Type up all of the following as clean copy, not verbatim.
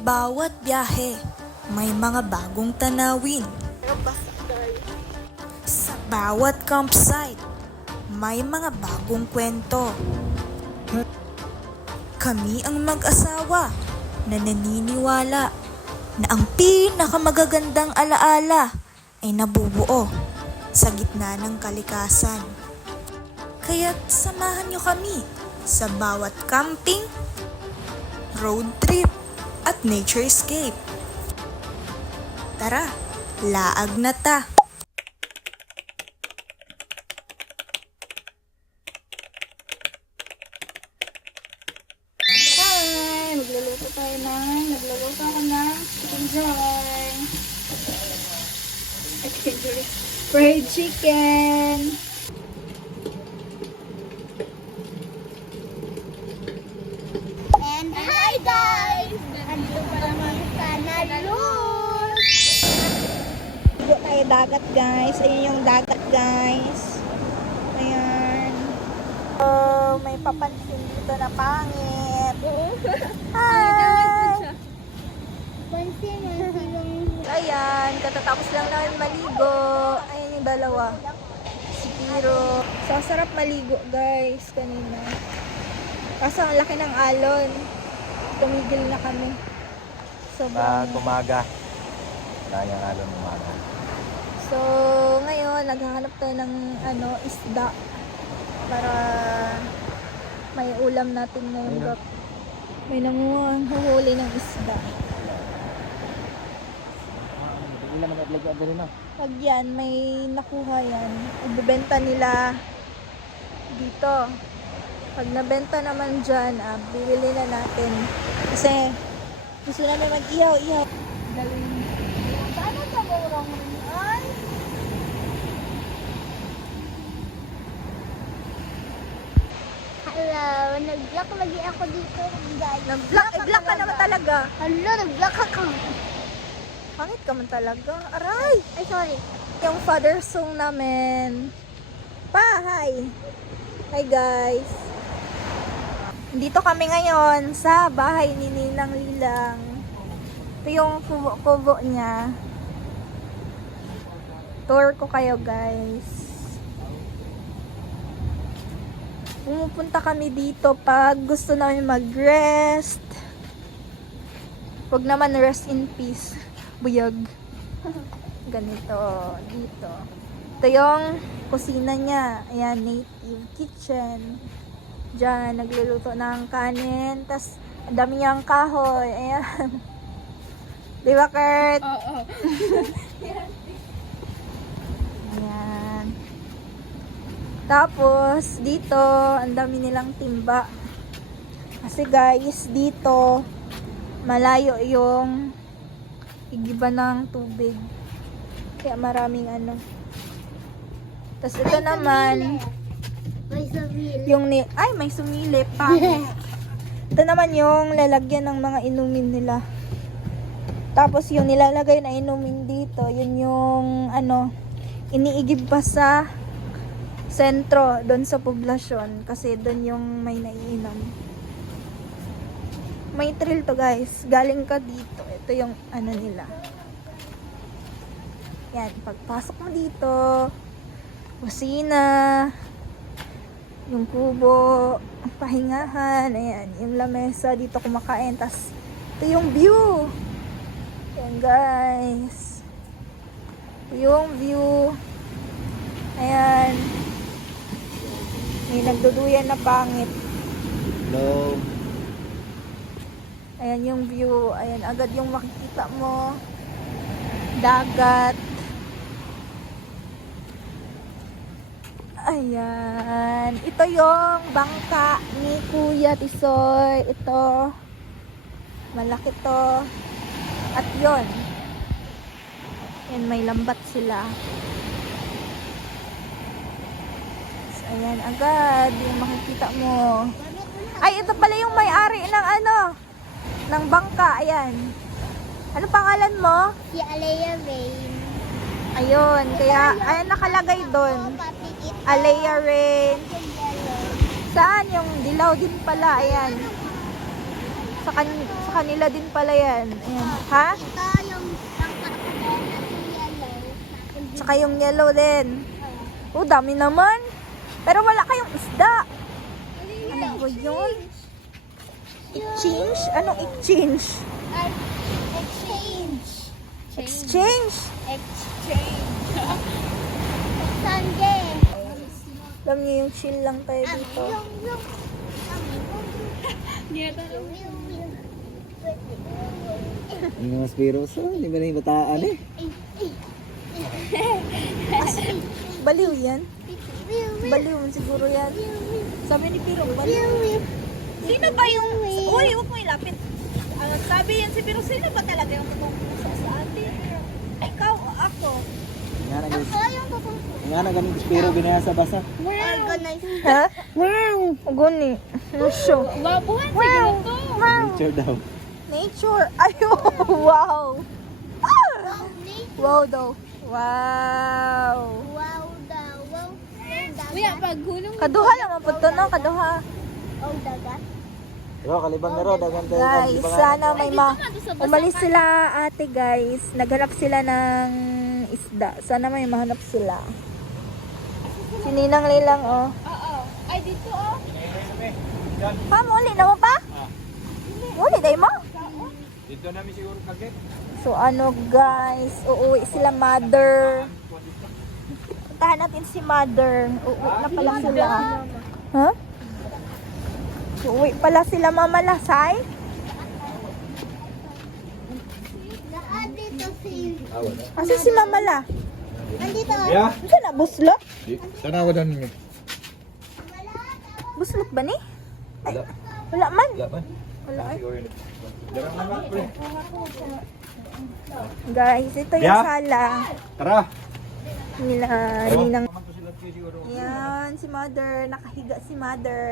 bawat biyahe, may mga bagong tanawin. Sa bawat campsite, may mga bagong kwento. Kami ang mag-asawa na naniniwala na ang pinakamagagandang alaala ay nabubuo sa gitna ng kalikasan. Kaya't samahan niyo kami sa bawat camping, road trip, at nature escape. Tara, laag na ta! Hi! Nagluluto ako ng chicken joy. Fried chicken. And hi guys! Andito pa naman sa Nalus! Ligo tayo dagat guys. Ayun yung dagat guys. Ayan. Oh, may papansin dito na pangit. Hi! Pansin lang. Ayan, katatapos lang namin maligo. Ayan yung dalawa. Si Piro. So, sarap maligo guys kanina. Kaso ang laki ng alon. Tumigil na kami. Pag umaga. Kaya nga lang umaga. So, ngayon, naghahanap tayo ng isda para may ulam natin ngayong gabi. May nanguhang huhuli ng isda. Hindi naman naglagay doon na. Pag yan, may nakuha yan. Ibibenta nila dito. Pag nabenta naman dyan, bibili na natin. Kasi gusto namin mag-ihaw-ihaw. Galing. Paano sa murang ay? Hello! Nag-vlog lagi ako dito guys. Nag-vlog? I-vlog ka naman talaga. Hello! Nag-vlog ako. Pangit ka man talaga. Aray! Ay, sorry. Yung father song namin. Pa, hi! Hi guys! Dito kami ngayon sa bahay ni Ninang Lilang. Ito yung kubo niya. Tour ko kayo guys. Pumupunta kami dito pag gusto namin mag-rest. Huwag naman rest in peace. Buyag. Ganito. Dito. Ito yung kusina niya. Ayan, native kitchen. Diyan, nagluluto ng kanin. Tapos, ang dami niyang kahoy. Ayan. Di ba, Kurt? Oo. Ayan. Tapos, dito, ang dami nilang timba. Kasi guys, dito, malayo yung igiba ng tubig. Kaya maraming Tapos ito naman, May sabihin. may sumilip pa. Ito naman yung lalagyan ng mga inumin nila. Tapos yung nilalagay na inumin dito, yun yung iniigib pa sa sentro, doon sa poblasyon. Kasi doon yung may naiinom. May trail to guys. Galing ka dito. Ito yung nila. Yan, pagpasok mo dito, kusina, yung kubo, pahingahan, ayan, yung lamesa, dito kumakain, tas ito yung view. Ayan guys. Ito yung view. Ayan. May nagduduyan na pangit. Hello. Ayan yung view. Ayan, agad yung makikita mo. Dagat. Ayan. Ito yung bangka ni Kuya Tisoy. Ito. Malaki to. At yon. Ayan, may lambat sila. So, ayan, agad yung makikita mo. Ay, ito pala yung may-ari ng ng bangka. Ayan. Ano pangalan mo? Si Alea Rain. Ayun. Kaya, ayan nakalagay doon. Alea Rain. Saan? Yung dilaw din pala. Ayan. Sa kanila din pala yan. Ayan. Ha? Ito yung pangkakaroon yung yellow. Tsaka yung yellow din. Oh, dami naman. Pero wala kayong isda. Ano ba yun? Exchange? Anong exchange? Exchange. Exchange? Sunday. Alam niyo yung chill lang tayo dito. Yung mga spiros, hindi ba na yung bataan eh? Baliw yan. Baliw siguro yan. Sabi ni Piro, baliw. Sino ba yung... Uy, huwag mo ilapit. Sabi yan si Piro, sino ba talaga yung pupusa sa atin? Ikaw o ako? Nga na gamit spiro binaya sa basa. Ha? Wow! Guni. Show. Babuhan Wow! Wow! Nature daw. Nature. Ayo! Wow! Ah! Wow daw. Wow! Wow daw. Wow. Kuya, pag hulong Kaduha lang ang punto no, kaduha. Oh, dagat. Yo, kalibang na ro, dagan tayo. Guys, sana may umalis sila ate guys. Naghanap sila ng isda. Sana may mahanap sila. Sininang lilang oh. Oo. Ay, dito oh. Pa, muli na mo pa? Muli day mo? Dito namin siguro kagit. So ano guys, uuwi sila mother. Puntahan natin si mother. Uuwi na pala sila. Ha? Uuwi pala sila Mama Lasay. Dito si... Kasi si Mama La. Andito. Ya. Ano na, buslot? Tanaw ko doon. Buslot ba ni? Ay, Wala. wala man. Wala pa. Wala ay. Siguro yun. Darang naman, pre. Guys, ito yung Ya. sala. Tara. Nila, ninang. Paman to sila siguro. Ayan, si mother. Nakahiga si mother.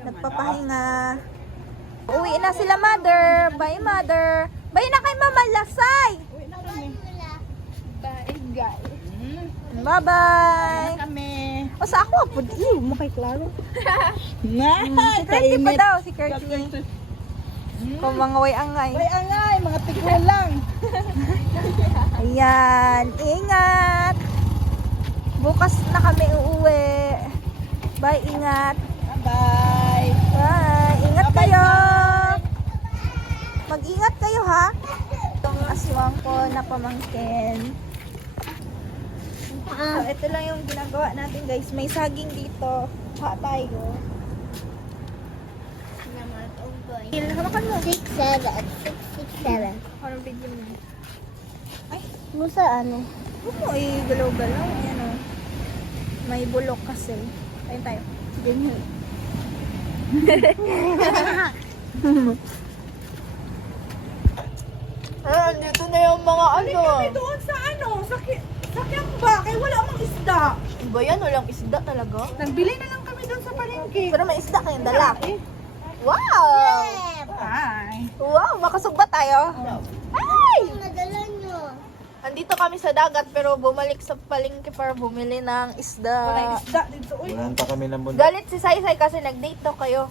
Nagpapahinga. Uwi na sila mother. Bye mother. Bye na kay Mama Lasay. Bye-bye. Kami. O sa ako, po. Ew, mo kay Claro. Si Curtis pa daw, si Curtis. Kung mga way angay. Ay, angay, mga tigwan lang. Ayan, ingat. Bukas na kami uuwi. Bye, ingat. Bye. Bye. Ingat kayo. Mag-ingat kayo ha. Itong aswang ko na pamangkin. So, ito lang yung ginagawa natin guys. May saging dito. Ha tayo. Hawakan mo. 6, 7. 6, 7. Parang video mo. Musa ano? Huwag mo i-galaw-galaw. Ayan o. May bulok kasi. Ayun tayo. Din. Ah, andito na yung mga ano. Doon sa ano, sa Kiamba, kaya wala mang isda. Iba yan, walang isda talaga. Nagbili na lang kami doon sa palengke. Pero may isda kayong dala. Wow! Ay. Wow, makasugba tayo. Ay! Ang nadala nyo. Andito kami sa dagat pero bumalik sa palengke para bumili ng isda. Wala isda dito. Uy, Unahan pa kami ng bundok. Galit si Saysay kasi nag-date to kayo.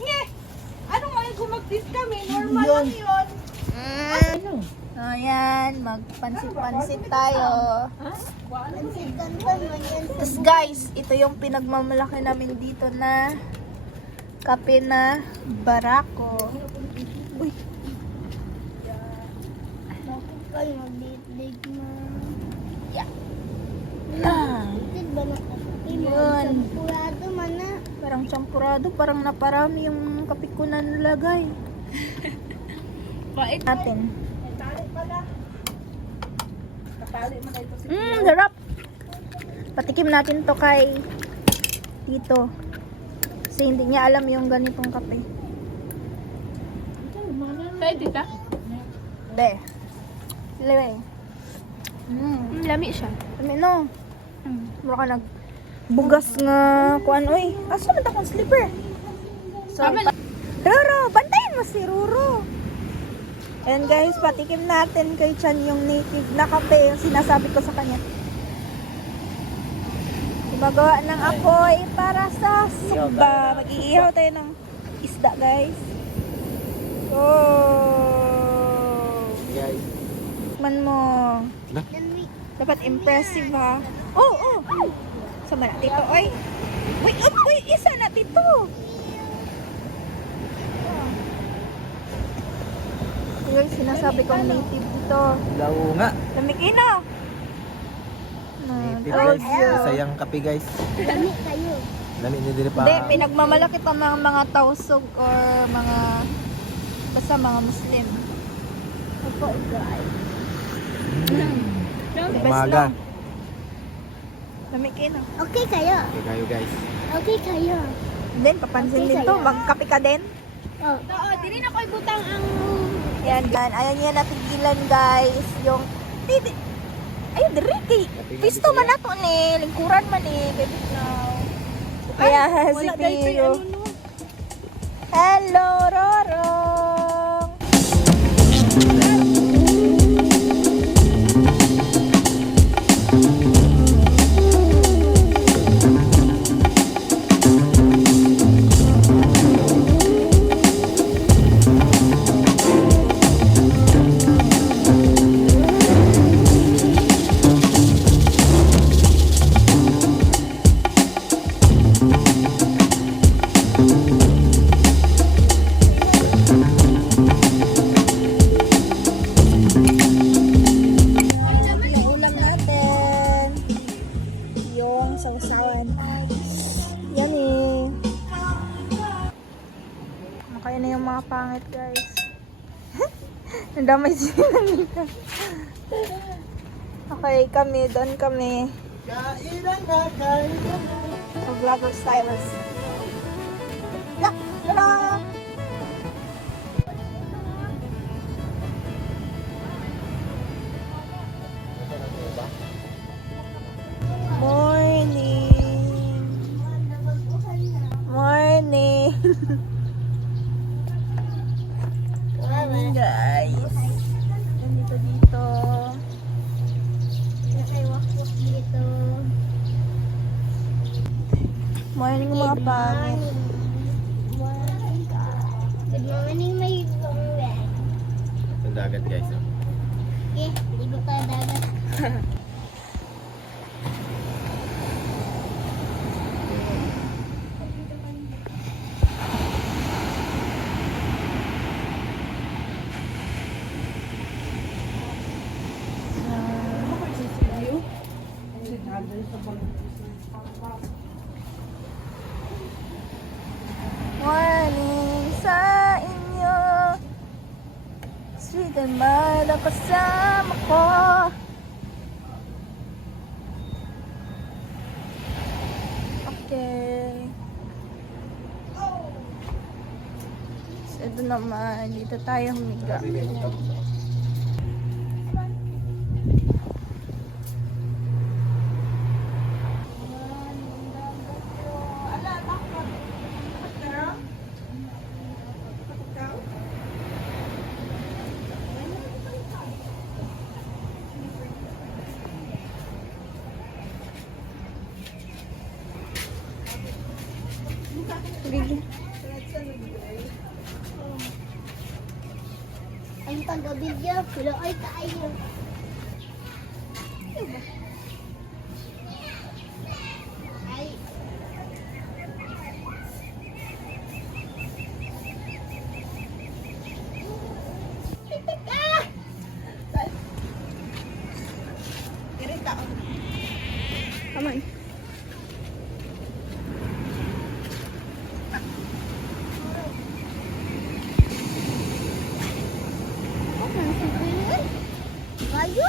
ano nga kung mag-dis kami? Normal lang yun. Ayan, magpansit-pansit tayo. Pansitan pa man yan. Tapos guys, ito yung pinagmamalaki namin dito na kape na Barako. Uy, Kayo magdidig mo. ah, Din ba na? Yun. Purado man na. parang champurado, parang naparami yung kape ko na nilagay. Bait. Natin. Kapali mo na ito si Sarap! Patikim natin to kay Tito. Kasi hindi niya alam yung ganitong kape. Tayo, tita. Be. Lewe. Lami siya. Lami no. Mura ka nagbugas nga kuan oy. Asa man ta kong slipper? So, Ruro, bantayan mo si Ruro. Ayan guys, patikim natin kay Chan yung native na kape, yung sinasabi ko sa kanya. Gumagawa ng apoy para sa sugba. Mag-iihaw tayo ng isda guys. Oh. Tikman mo. Dami. Dapat impressive ha. Oh, oh. Sama na tito, oy. Uy, uy, isa na tito. Yung sinasabi kong native dito. Lao nga. Lamig-ina. Native Told guys. you. Sayang kape guys. Dami kayo. Dami ni dili pa. Hindi, pinagmamalaki pa mga tausog or mga basta mga Muslim. Opo, guys. The best Umaga. lang. Lamig-ina. Okay kayo. Okay kayo guys. Okay kayo. Then, papansin din to. Magkape ka din. Oh. Oo, dili na ko'y butang ang... Yan, yan. Ayan yan natigilan guys. Yung, di, ayun, Ricky. Pisto man na to ni. Lingkuran man ni. Baby now. Kaya si Piro. Hello, Rorong. Yung ulam natin. Yung sausawan. Yan eh. Makaya na yung mga pangit guys. Nandamay sila nila. Okay, kami. Doon kami. Sa vlogger styles. Yeah, hello! Morning! Morning! Morning guys! Nandito dito. Nakaiwak-wak dito. Morning mga pangit. Good morning, my friend. Yung dagat guys. Oh. Okay, ligo ka dagat. Morning sa inyo. Sweet and mild ang kasama ko. Okay. So, ito naman. Dito tayo humiga. Sige. Ang pag-video, kuloy tayo. Ay. Kamay. Kayo?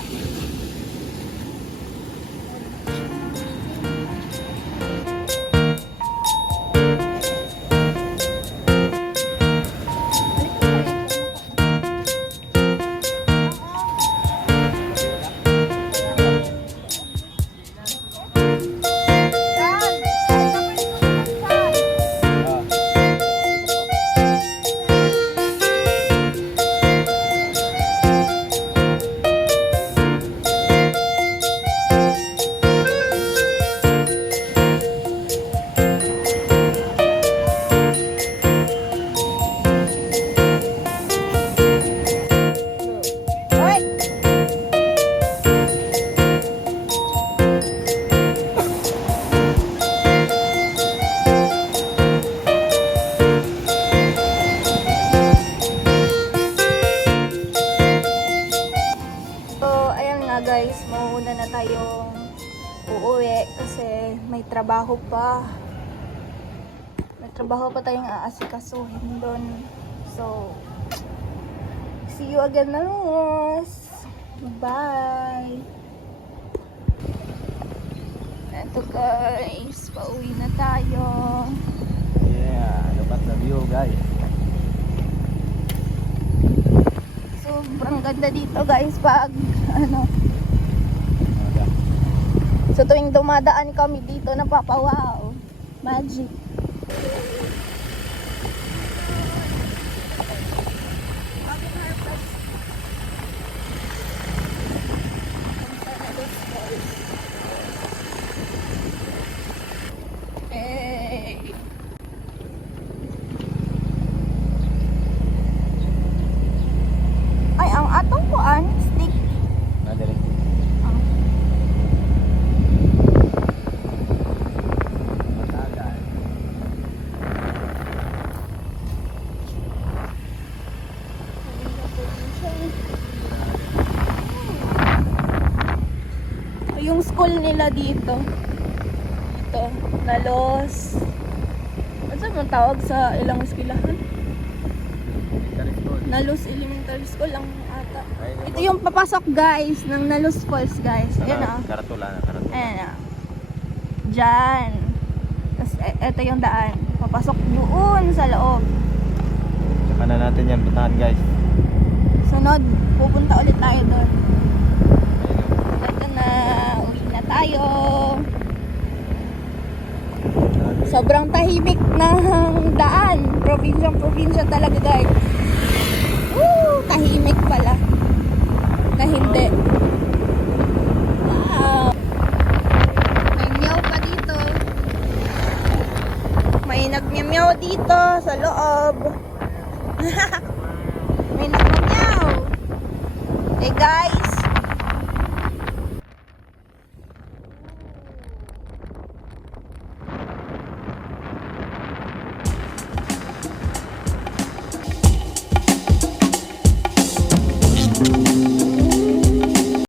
trabaho pa. May trabaho pa tayong aasikasuhin doon. So, see you again na Luz. Bye! Eto guys, pauwi na tayo. Yeah, dapat na view guys. Sobrang ganda dito guys pag ano. So tuwing dumadaan kami dito, napapawaw. Magic. Hey. Ay, ang atong kuan, stick. Nadali. Matagal. Yung school nila dito. Ito, Nalos. Ano mo tawag sa ilang eskwelahan? Nalos Elementary School ang ata. Ito yung papasok guys ng Nalos Falls guys. Ayan ah. Karatula na, karatula. Ayan ah. Diyan. Tapos ito yung daan. Papasok doon sa loob. Tsaka na natin yan, butahan guys. Sunod, pupunta ulit tayo doon. Ito na, uwi na tayo. Sobrang tahimik ng daan. Probinsya talaga guys. Woo! Tahimik pala. Na hindi. Wow! May meow pa dito. May nagmeow dito sa loob. May nagmeow. Eh guys,